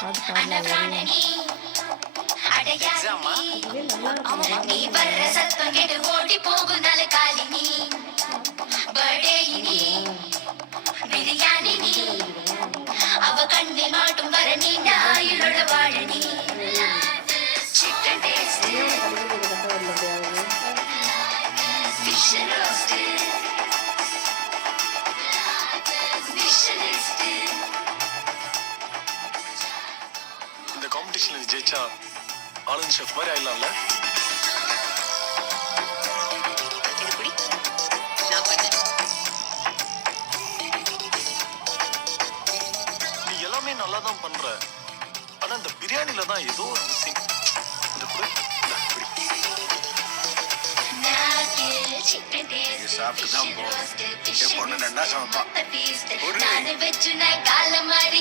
பாட்டு பாடலாம். எக்ஸாமா? அதுவே நல்லா இருக்கும். நீ வர்ற சத்தம் கேட்டு ஓடி போகும் நாள் காலினி பர்த்டே இனி பிரியாணி நீ அவ கண்ணில் மாட்டும் வர நீ நாயுளோட வாழ நீ சிக்கன் டேஸ்ட் ஃபிஷ் ரோஸ்ட் விஷலிஸ்ட் இந்த காம்படிஷன்ல நீ ஜெயிச்சா ஆனந்த் ஷெஃப் மாதிரி ஆயிடலாம்ல? இது குடி நான் பண்ணேன் நீ எல்லாமே நல்லா தான் பண்ற. ஆனா இந்த பிரியாணில தான் ஏதோ ஒரு மிஸ்ஸிங். இந்த குடி. இந்தா, குடி. சாப்பிட்டு தான் போ. என் பொண்ணு நல்லா சமைப்பா. நான் வெச்சு நான் கால மாதிரி